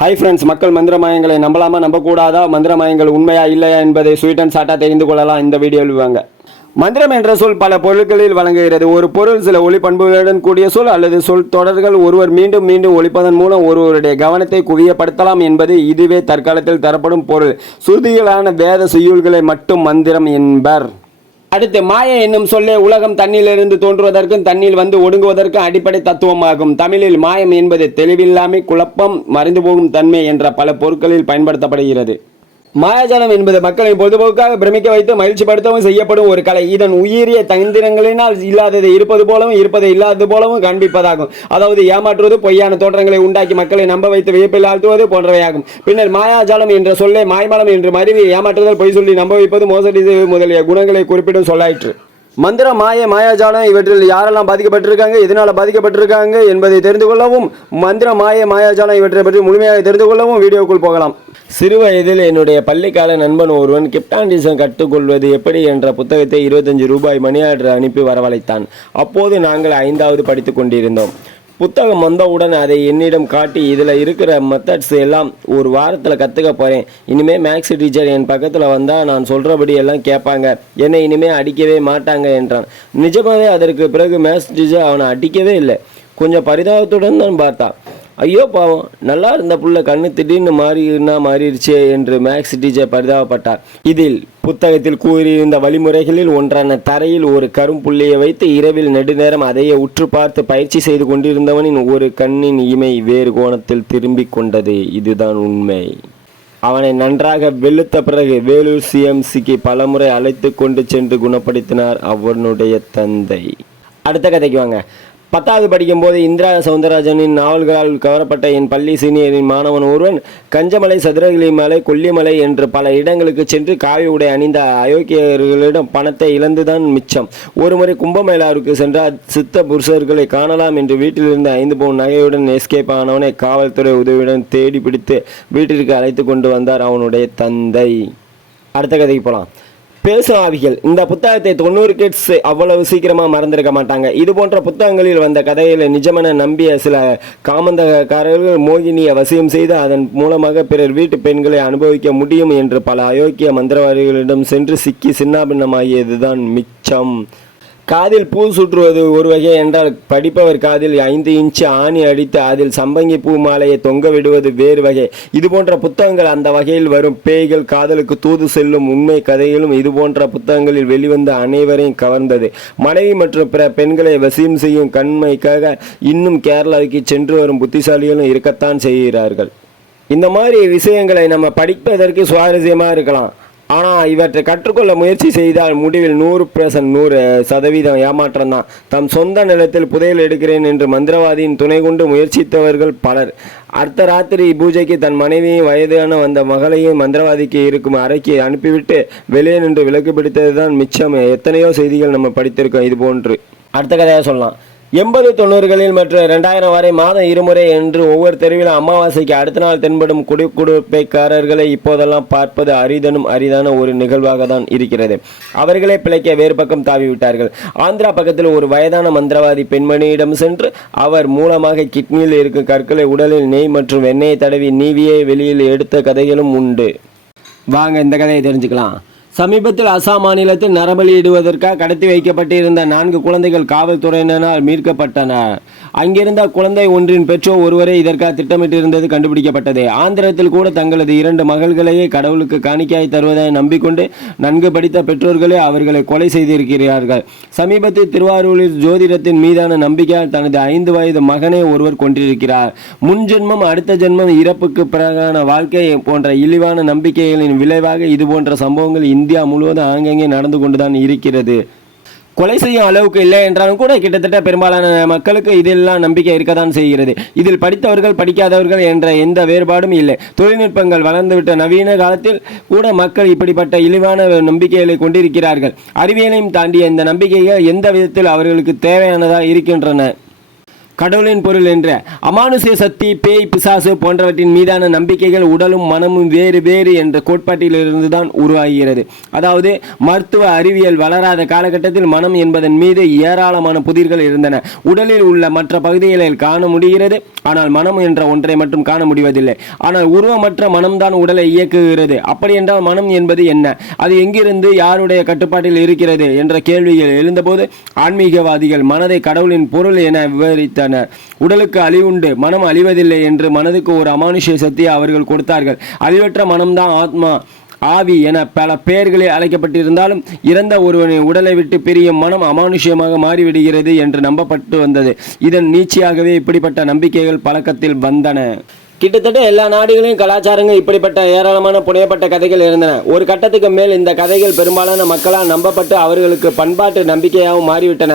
Hi friends மக்கள் மந்திரமயங்களை நம்பலாமா? நம்பக்கூடாதா? மந்திரமயங்கள் உண்மையா இல்லையா என்பதை ஸ்வீட் அண்ட் சாட்டா தெரிந்து கொள்ளலாம் இந்த வீடியோவில் வாங்க. மந்திரம் என்ற சொல் பல பொருட்களில் வழங்குகிறது. ஒரு பொருள் சில ஒளி பண்புகளுடன் கூடிய சொல் அல்லது சொல் தொடர்கள் ஒருவர் மீண்டும் மீண்டும் ஒழிப்பதன் மூலம் ஒருவருடைய கவனத்தை குவியப்படுத்தலாம் என்பது இதுவே தற்காலத்தில் தரப்படும் பொருள். சுருதிகளான வேத செய்யுள்களை மட்டும் மந்திரம் என்பர். அடுத்து மாய என்னும் சொல்லே உலகம் தண்ணிலிருந்து தோன்றுவதற்கும் தண்ணீர் வந்து ஒடுங்குவதற்கும் அடிப்படை தத்துவமாகும். தமிழில் மாயம் என்பது தெளிவில்லாமை குழப்பம் மறைந்து போகும் தன்மை என்ற பல பொருட்களில் பயன்படுத்தப்படுகிறது. மாயாஜாலம் என்பது மக்களை பொழுதுபோக்காக பிரமிக்க வைத்து மகிழ்ச்சிப்படுத்தவும் செய்யப்படும் ஒரு கலை. இதன் உயிரிய தந்திரங்களினால் இல்லாதது இருப்பது போலவும் இருப்பது இல்லாதது போலவும் காண்பிப்பதாகும். அதாவது ஏமாற்றுவது பொய்யான தோற்றங்களை உண்டாக்கி மக்களை நம்ப வைத்து வியப்பில் ஆழ்த்துவது போன்றவையாகும். பின்னர் மாயாஜாலம் என்ற சொல்லை மாய்மலம் என்று மருவி ஏமாற்றுதல் பொய் சொல்லி நம்ப வைப்பது மோசடி செய்வது முதலிய குணங்களை குறிப்பிடும் சொல்லாயிற்று. மந்திரம் மாய மாயாஜாலம் இவற்றில் யாரெல்லாம் பாதிக்கப்பட்டிருக்காங்க எதனால் பாதிக்கப்பட்டிருக்காங்க என்பதை தெரிந்து கொள்ளவும் மந்திரம் மாய மாயாஜாலம் இவற்றை பற்றி முழுமையாக தெரிந்து கொள்ளவும் வீடியோக்குள் போகலாம். சிறு வயதில் என்னுடைய பள்ளிக்கால நண்பன் ஒருவன் கிப்டாண்டிசம் கற்றுக்கொள்வது எப்படி என்ற புத்தகத்தை இருபத்தஞ்சு ரூபாய் மணி ஆர்டர் அனுப்பி வரவழைத்தான். அப்போது நாங்கள் ஐந்தாவது படித்து கொண்டிருந்தோம். புத்தகம் வந்தவுடன் அதை என்னிடம் காட்டி இதில் இருக்கிற மெத்தட்ஸ் எல்லாம் ஒரு வாரத்தில் கற்றுக்க போகிறேன் இனிமேல் மேக்ஸ் டீச்சர் என் பக்கத்தில் வந்தால் நான் சொல்கிறபடி எல்லாம் கேட்பாங்க. என்னை இனிமேல் அடிக்கவே மாட்டாங்க என்றான். நிஜமாகவே அதற்கு பிறகு மேக்ஸ் டீச்சர் அவனை அடிக்கவே இல்லை. கொஞ்சம் பரிதாபத்துடன் தான் பார்த்தான். ஐயோ பாவம் நல்லா இருந்த புள்ள கண்ணு திடீர்னு மாறினா மாறிடுச்சே என்று மேக்ஸ் டீச்சர் பரிதாபப்பட்டார். இதில் புத்தகத்தில் கூறியிருந்த வழிமுறைகளில் ஒன்றான தரையில் ஒரு கரும்புள்ளியை வைத்து இரவில் நெடுநேரம் அதையே உற்று பார்த்து பயிற்சி செய்து கொண்டிருந்தவனின் ஒரு கண்ணின் இமை வேறு கோணத்தில் திரும்பிக் கொண்டது. இதுதான் உண்மை. அவனை நன்றாக வெளுத்த பிறகு வேலூர் சிஎம்சிக்கு பலமுறை அழைத்து கொண்டு சென்று குணப்படுத்தினார் அவனுடைய தந்தை. அடுத்த கதைக்கு வாங்க. பத்தாவது படிக்கும்போது இந்திரா சவுந்தரராஜனின் நாவல்களால் கவரப்பட்ட என் பள்ளி சீனியரின் மாணவன் ஒருவன் கஞ்சமலை சதுரகிரி மலை கொல்லிமலை என்று பல இடங்களுக்கு சென்று காவி உடை அணிந்த அயோக்கியர்களிடம் பணத்தை இழந்துதான் மிச்சம். ஒருமுறை கும்பமேளாவுக்கு சென்றால் சித்த புருஷர்களை காணலாம் என்று வீட்டிலிருந்து ஐந்து பவுன் நகையுடன் எஸ்கேப் ஆனவனை காவல்துறை உதவியுடன் தேடி பிடித்து வீட்டிற்கு அழைத்து கொண்டு வந்தார் அவனுடைய தந்தை. அடுத்த கதைக்கு போகலாம் பேசும் ஆவிகள் இந்த புத்தகத்தை தொண்ணூறு கிட்ஸ் அவ்வளவு சீக்கிரமாக மறந்திருக்க மாட்டாங்க. இது போன்ற புத்தகங்களில் வந்த கதைகளை நிஜமென நம்பிய சில காமந்தகாரர்கள் மோகினியை வசியம் செய்து அதன் மூலமாக பிறர் வீட்டு பெண்களை அனுபவிக்க முடியும் என்று பல அயோக்கிய மந்திரவாதிகளிடம் சென்று சிக்கி சின்னாபின்னமாகியதுதான் மிச்சம். காதில் பூ சுற்றுவது ஒரு வகை என்றால் படிப்பவர் காதில் ஐந்து இன்ச்சு ஆணி அடித்து அதில் சம்பங்கி பூ மாலையை தொங்க விடுவது வேறு வகை. இது போன்ற புத்தகங்கள் அந்த வகையில் வரும். பேய்கள் காதலுக்கு தூது செல்லும் உண்மை கதைகளும் இது போன்ற புத்தகங்களில் வெளிவந்த அனைவரையும் கவர்ந்தது. மனைவி மற்றும் பிற பெண்களை வசியம் செய்யும் கண்மைக்காக இன்னும் கேரளாவுக்கு சென்று வரும் புத்திசாலிகளும் இருக்கத்தான் செய்கிறார்கள். இந்த மாதிரி விஷயங்களை நம்ம படிப்பதற்கு சுவாரஸ்யமாக இருக்கலாம். ஆனால் இவற்றை கற்றுக்கொள்ள முயற்சி செய்தால் முடிவில் நூறு பெர்சன்ட் நூறு சதவீதம் ஏமாற்றம் தான். தம் சொந்த நிலத்தில் புதையல் எடுக்கிறேன் என்று மந்திரவாதியின் துணை கொண்டு முயற்சித்தவர்கள் பலர். அடுத்த ராத்திரி பூஜைக்கு தன் மனைவியும் வயதான வந்த மகளையும் மந்திரவாதிக்கு இருக்கும் அறைக்கு அனுப்பிவிட்டு வெளியே நின்று விலக்கு பிடித்தது மிச்சம். எத்தனையோ செய்திகள் நம்ம படித்திருக்கோம். இது போன்று. அடுத்த கதையாக சொல்லலாம். எண்பது தொண்ணூறுகளில் மற்றும் ரெண்டாயிரம் வரை மாதம் இருமுறை என்று ஒவ்வொரு தெருவிலும் அமாவாசைக்கு அடுத்த நாள் தென்படும் குடிக்குடுப்பைக்காரர்களை இப்போதெல்லாம் பார்ப்பது அரிதனும் அரிதான ஒரு நிகழ்வாக தான் இருக்கிறது. அவர்களே பிழைக்க வேறு பக்கம் தாவிவிட்டார்கள். ஆந்திரா பக்கத்தில் ஒரு வயதான மந்திரவாதி பெண்மணியிடம் சென்று அவர் மூலமாக கிட்னியில் இருக்கும் கற்களை உடலில் நெய் மற்றும் வெண்ணெயை தடவி நீவியே வெளியில் எடுத்த கதைகளும் உண்டு. வாங்க இந்த கதையை தெரிஞ்சுக்கலாம். சமீபத்தில் அசாம் மாநிலத்தில் நரபலியிடுவதற்காக கடத்தி வைக்கப்பட்டிருந்த நான்கு குழந்தைகள் காவல்துறையினரால் மீட்கப்பட்டன. அங்கிருந்த குழந்தை ஒன்றின் பெற்றோர் ஒருவரை இதற்காக திட்டமிட்டிருந்தது கண்டுபிடிக்கப்பட்டது. ஆந்திரத்தில் கூட தங்களது இரண்டு மகள்களையே கடவுளுக்கு காணிக்கையாய் தருவதை நம்பிக்கொண்டு நன்கு படித்த பெற்றோர்களே அவர்களை கொலை செய்திருக்கிறார்கள். சமீபத்தில் திருவாரூரில் ஜோதிடத்தின் மீதான நம்பிக்கையால் தனது ஐந்து வயது மகனை ஒருவர் கொண்டிருக்கிறார் முன் ஜென்மம் அடுத்த ஜென்மம் இறப்புக்கு பிறகான வாழ்க்கை போன்ற இழிவான நம்பிக்கைகளின் விளைவாக இதுபோன்ற சம்பவங்கள் இந்த முழுவதும் ஆங்கங்கே நடந்து கொண்டுதான் இருக்கிறது. கொலை செய்யும் அளவுக்கு இல்லை என்றாலும் கூட கிட்டத்தட்ட பெரும்பாலான மக்களுக்கு இதெல்லாம் நம்பிக்கை இருக்கத்தான் செய்கிறது. இதில் படித்தவர்கள் படிக்காதவர்கள் என்ற எந்த வேறுபாடும் இல்லை. தொழில்நுட்பங்கள் வளர்ந்துவிட்ட நவீன காலத்தில் கூட மக்கள் இப்படிப்பட்ட இழிவான நம்பிக்கைகளை கொண்டிருக்கிறார்கள். அறிவியலையும் தாண்டிய இந்த நம்பிக்கைகள் எந்த விதத்தில் அவர்களுக்கு தேவையானதாக இருக்கின்றன? கடவுளின் பொருள் என்ற. அமானுஷ்ய சக்தி பேய் பிசாசு போன்றவற்றின் மீதான நம்பிக்கைகள் உடலும் மனமும் வேறு வேறு என்ற கோட்பாட்டிலிருந்து தான் உருவாகிறது. அதாவது மருத்துவ அறிவியல் வளராத காலகட்டத்தில் மனம் என்பதன் மீது ஏராளமான புதிர்கள் இருந்தன. உடலில் உள்ள மற்ற பகுதிகளில் காண முடிகிறது. ஆனால் மனம் என்ற ஒன்றை மட்டும் காண முடிவதில்லை. ஆனால் உருவமற்ற மனம்தான் உடலை இயக்குகிறது. அப்படி என்றால் மனம் என்பது என்ன? அது எங்கிருந்து யாருடைய கட்டுப்பாட்டில் இருக்கிறது? என்ற கேள்விகள் எழுந்தபோது ஆன்மீகவாதிகள் மனதை கடவுளின் பொருள் என விவரித்தனர். உடலுக்கு அழிவுண்டு மனம் அழிவதில்லை என்று மனதுக்கு ஒரு அமானுஷ்ய சக்தியை அவர்கள் கொடுத்தார்கள். அழிவற்ற மனம்தான் ஆத்மா ஆவி என பல பெயர்களில் அழைக்கப்பட்டிருந்தாலும் இறந்த ஒருவனின் உடலை விட்டு பிரியும் மனம் அமானுஷ்யமாக மாறிவிடுகிறது என்று நம்பப்பட்டு வந்தது. இதன் நீச்சியாகவே இப்படிப்பட்ட நம்பிக்கைகள் பழக்கத்தில் வந்தன. கிட்டத்தட்ட எல்லா நாடுகளையும் கலாச்சாரங்கள் இப்படிப்பட்ட ஏராளமான புனையப்பட்ட கதைகள் இருந்தன. ஒரு கட்டத்துக்கு மேல் இந்த கதைகள் பெரும்பாலான மக்களால் நம்பப்பட்டு அவர்களுக்கு பண்பாட்டு நம்பிக்கையாகவும் மாறிவிட்டன.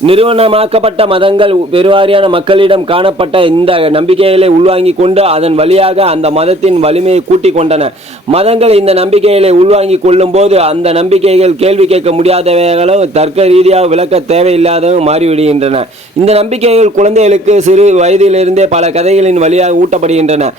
நிறுவனமாக்கப்பட்ட மதங்கள் பெருவாரியான மக்களிடம் காணப்பட்ட இந்த நம்பிக்கைகளை உள்வாங்கிக் கொண்டு அதன் வழியாக அந்த மதத்தின் வலிமையை கூட்டிக் கொண்டன. மதங்கள் இந்த நம்பிக்கைகளை உள்வாங்கிக் கொள்ளும்போது அந்த நம்பிக்கைகள் கேள்வி கேட்க முடியாதவைகளும் தர்க்க ரீதியாக விளக்க தேவையில்லாதவும் மாறிவிடுகின்றன. இந்த நம்பிக்கைகள் குழந்தைகளுக்கு சிறு வயதிலிருந்தே பல கதைகளின் வழியாக ஊட்டப்படுகின்றன.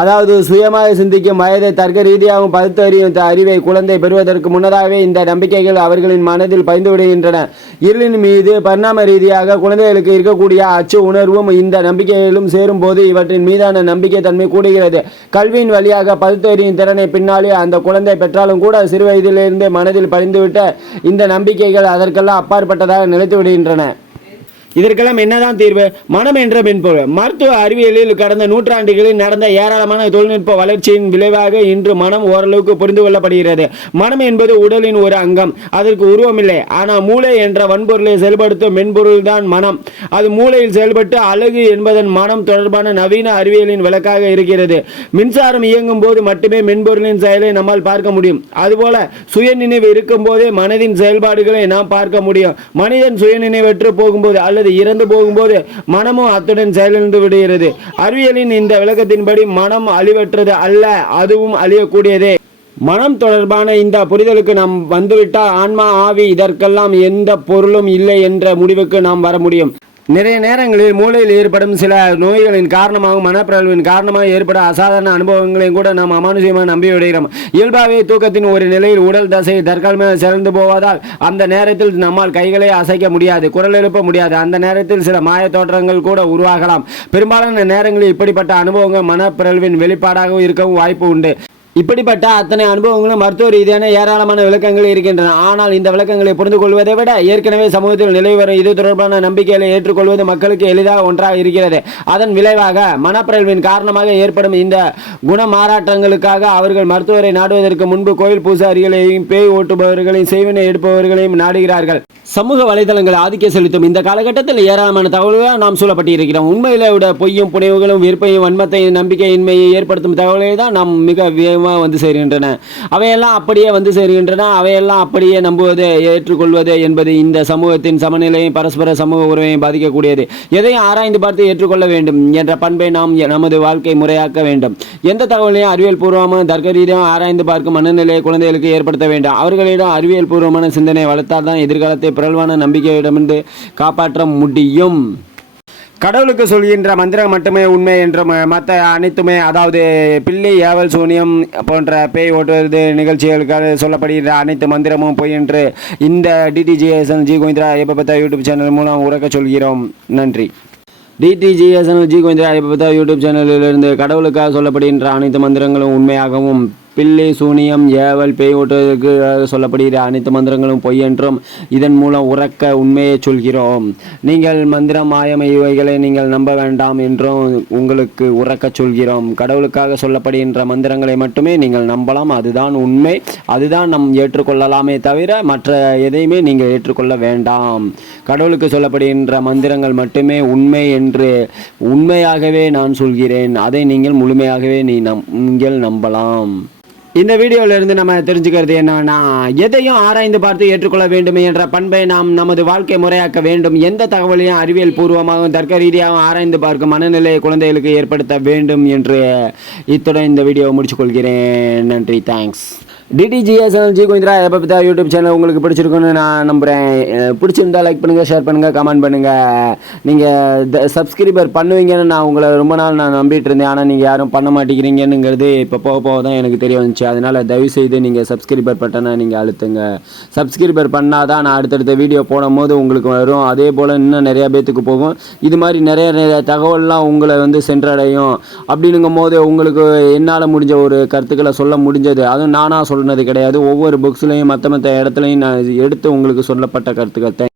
அதாவது சுயமாக சிந்திக்கும் வயதை தர்க்க ரீதியாகவும் பகுத்தறியும் அறிவை குழந்தை பெறுவதற்கு முன்னதாகவே இந்த நம்பிக்கைகள் அவர்களின் மனதில் பயந்து விடுகின்றன. இருளின் மீது பரிணாம ரீதியாக குழந்தைகளுக்கு இருக்கக்கூடிய அச்சு உணர்வும் இந்த நம்பிக்கைகளும் சேரும்போது இவற்றின் மீதான நம்பிக்கை தன்மை கூடுகிறது. கல்வியின் வழியாக பகுத்தறியும் திறனை பின்னாலே அந்த குழந்தை பெற்றாலும் கூட சிறு வயதிலிருந்தே மனதில் பதிந்துவிட்ட இந்த நம்பிக்கைகள் அதற்கெல்லாம் அப்பாற்பட்டதாக நிலைத்து விடுகின்றன. இதற்கெல்லாம் என்னதான் தீர்வு? மனம் என்ற மென்பொருள். மருத்துவ அறிவியலில் கடந்த நூற்றாண்டுகளில் நடந்த ஏராளமான தொழில்நுட்ப வளர்ச்சியின் விளைவாக இன்று மனம் ஓரளவுக்கு புரிந்து கொள்ளப்படுகிறது. மனம் என்பது உடலின் ஒரு அங்கம். அதற்கு உருவமில்லை. ஆனால் மூளை என்ற வன்பொருளை செயல்படுத்தும் மென்பொருள் தான் மனம். அது மூளையில் செயல்பட்டு அழகு என்பதன் மனம் தொடர்பான நவீன அறிவியலின் விளக்காக இருக்கிறது. மின்சாரம் இயங்கும் போது மட்டுமே மென்பொருளின் செயலை நம்மால் பார்க்க முடியும். அதுபோல சுயநினைவு இருக்கும் போதே மனதின் செயல்பாடுகளை நாம் பார்க்க முடியும். மனிதன் சுயநினைவற்று போகும்போது அல்லது இறந்து போகும்போது மனமும் அத்துடன் செயலிழந்து விடுகிறது. அறிவியலின் இந்த விளக்கத்தின்படி மனம் அழிவற்றது அல்ல அதுவும் அழியக்கூடியதே. மனம் தொடர்பான இந்த புரிதலுக்கு நாம் வந்துவிட்டால் ஆன்மா ஆவி இதற்கெல்லாம் எந்த பொருளும் இல்லை என்ற முடிவுக்கு நாம் வர முடியும். நிறைய நேரங்களில் மூளையில் ஏற்படும் சில நோய்களின் காரணமாகவும் மனப்பிரழ்வின் காரணமாக ஏற்படும் அசாதாரண அனுபவங்களையும் கூட நாம் அமானுஷமாக நம்பி விடுகிறோம். இயல்பாகவே தூக்கத்தின் ஒரு நிலையில் உடல் தசை தற்காலமாக சிறந்து போவதால் அந்த நேரத்தில் நம்மால் கைகளை அசைக்க முடியாது குரல் எழுப்ப முடியாது. அந்த நேரத்தில் சில மாய தோற்றங்கள் கூட உருவாகலாம். பெரும்பாலான நேரங்களில் இப்படிப்பட்ட அனுபவங்கள் மனப்பிரழ்வின் வெளிப்பாடாகவும் இருக்கவும் வாய்ப்பு உண்டு. இப்படிப்பட்ட அத்தனை அனுபவங்களும் மருத்துவ ரீதியான ஏராளமான விளக்கங்கள் இருக்கின்றன. ஆனால் இந்த விளக்கங்களை புரிந்து கொள்வதை விட ஏற்கனவே சமூகத்தில் நிலவி வரும் இது தொடர்பான நம்பிக்கைகளை ஏற்றுக்கொள்வது மக்களுக்கு எளிதாக ஒன்றாக இருக்கிறது. அதன் விளைவாக மனப்பிரழ்வின் காரணமாக ஏற்படும் இந்த குணமாறாட்டங்களுக்காக அவர்கள் மருத்துவரை நாடுவதற்கு முன்பு கோயில் பூசாரிகளையும் பேய் ஓட்டுபவர்களையும் செய்வினை எடுப்பவர்களையும் நாடுகிறார்கள். சமூக வலைதளங்கள் ஆதிக்க செலுத்தும் இந்த காலகட்டத்தில் ஏராளமான தகவல்கள் நாம் சூழப்பட்டிருக்கிறோம். உண்மையில விட பொய்யும் புனைவுகளும் விற்பையும் வன்மத்தையும் நம்பிக்கையின்மையை ஏற்படுத்தும் தகவல்களை தான் நாம் மிக வேகமாக வந்து சேர்கின்றன. அவையெல்லாம் அப்படியே வந்து சேர்கின்றன. அவையெல்லாம் அப்படியே நம்புவது ஏற்றுக்கொள்வது என்பது இந்த சமூகத்தின் சமநிலையும் பரஸ்பர சமூக உறவையும் பாதிக்கக்கூடியது. எதையும் ஆராய்ந்து பார்த்து ஏற்றுக்கொள்ள வேண்டும் என்ற பண்பை நாம் நமது வாழ்க்கை முறையாக்க வேண்டும். எந்த தகவலையும் அறிவியல் பூர்வமாக தர்க்க ரீதியாக ஆராய்ந்து பார்க்கும் மனநிலையை குழந்தைகளுக்கு ஏற்படுத்த வேண்டும். அவர்களிடம் அறிவியல் பூர்வமான சிந்தனை வளர்த்தால் தான் எதிர்காலத்தை பிறழ்வான நம்பிக்கையிடமிருந்து காப்பாற்ற முடியும். கடவுளுக்கு சொல்கின்ற மந்திரம் மட்டுமே உண்மை என்ற மற்ற அனைத்துமே அதாவது பில்லி ஏவல் சூனியம் போன்ற பேய் ஓட்டுவது நிகழ்ச்சிகளுக்காக சொல்லப்படுகின்ற அனைத்து மந்திரமும் பொய் என்று இந்த டிடிஜிஎஸ்என் ஜி கோவிந்தரா எப்போ யூடியூப் சேனல் மூலம் உறக்க சொல்கிறோம். நன்றி. டிடிஜிஎஸ்என் ஜி கோவிந்தரா எப்போ யூடியூப் சேனலிலிருந்து கடவுளுக்காக சொல்லப்படுகின்ற அனைத்து மந்திரங்களும் உண்மையாகவும் பில்லி சூனியம் ஏவல் பேய் ஓட்டுவதற்கு சொல்லப்படுகிற அனைத்து மந்திரங்களும் பொய் என்றும் இதன் மூலம் உறக்க உண்மையை சொல்கிறோம். நீங்கள் மந்திரம் மாயம் இவைகளை நீங்கள் நம்ப வேண்டாம் என்றும் உங்களுக்கு உறக்க சொல்கிறோம். கடவுளுக்காக சொல்லப்படுகின்ற மந்திரங்களை மட்டுமே நீங்கள் நம்பலாம். அதுதான் உண்மை. அதுதான் நம் ஏற்றுக்கொள்ளலாமே தவிர மற்ற எதையுமே நீங்கள் ஏற்றுக்கொள்ள வேண்டாம். கடவுளுக்கு சொல்லப்படுகின்ற மந்திரங்கள் மட்டுமே உண்மை என்று உண்மையாகவே நான் சொல்கிறேன். அதை நீங்கள் முழுமையாகவே நீ நம் நீங்கள் நம்பலாம். இந்த வீடியோல இருந்து நம்ம தெரிஞ்சுக்கிறது என்னன்னா எதையும் ஆராய்ந்து பார்த்து ஏற்றுக்கொள்ள வேண்டும் என்ற பண்பை நாம் நமது வாழ்க்கை முறையாக்க வேண்டும். எந்த தகவலையும் அறிவியல் பூர்வமாகவும் தர்க்க ரீதியாகவும் ஆராய்ந்து பார்க்கும் மனநிலையை குழந்தைகளுக்கு ஏற்படுத்த வேண்டும் என்று இத்துடன் இந்த வீடியோவை முடிச்சுக்கொள்கிறேன். நன்றி. தேங்க்ஸ் டிடிஜிஎஸ் ஜி கோவிந்தரா எப்போ பார்த்தா யூடியூப் சேனல் உங்களுக்கு பிடிச்சிருக்குன்னு நான் நம்புகிறேன் பிடிச்சிருந்தா லைக் பண்ணுங்கள் ஷேர் பண்ணுங்கள் கமெண்ட் பண்ணுங்கள் நீங்கள் சப்ஸ்கிரைபர் பண்ணுவீங்கன்னு நான் உங்களை ரொம்ப நாள் நான் நம்பிட்டு இருந்தேன். ஆனால் நீங்கள் யாரும் பண்ண மாட்டேங்கிறீங்கன்னுங்கிறது இப்போ போக போக தான் எனக்கு தெரிய வந்துச்சு. அதனால் தயவுசெய்து நீங்கள் சப்ஸ்கிரைபர் பட்டனை நீங்கள் அழுத்துங்க. சப்ஸ்கிரைபர் பண்ணால் தான் நான் அடுத்தடுத்த வீடியோ போடும்போது உங்களுக்கு வரும். அதே போல் இன்னும் நிறையா பேத்துக்கு போகும். இது மாதிரி நிறைய நிறைய தகவல்லாம் உங்களை வந்து சென்றடையும் அப்படின்னுங்கும் போது உங்களுக்கு என்னால் முடிஞ்ச ஒரு கருத்துக்களை சொல்ல முடிஞ்சது. அதுவும் நானாக சொன்னது கிடையாது. ஒவ்வொரு புக்ஸ்லையும் மற்ற மற்ற இடத்துலையும் நான் எடுத்து உங்களுக்கு சொல்லப்பட்ட கருத்துக்கள்.